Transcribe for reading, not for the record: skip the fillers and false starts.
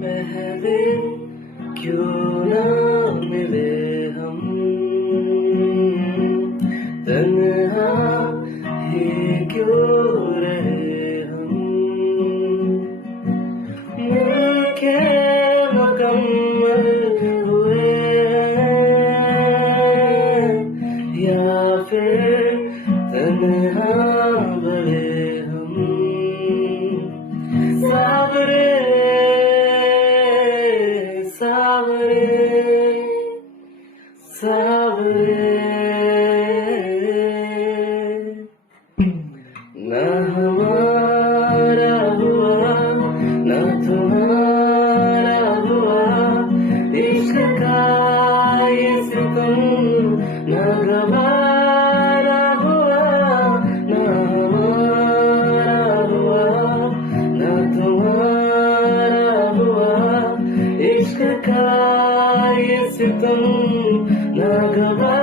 पहले क्यों ना मिले हम, तन्हा ही क्यों रहे हम, मिलके मुकम्मल हुए या फिर तन्हा भले हम। सावरे सावरे सावरे, ना हमारा हुआ ना तुम्हारा हुआ, इश्क का ये सितम ना गवारा हुआ, ना हमारा हुआ ना तुम्हारा हुआ, इश्क का ये सितम ना गवारा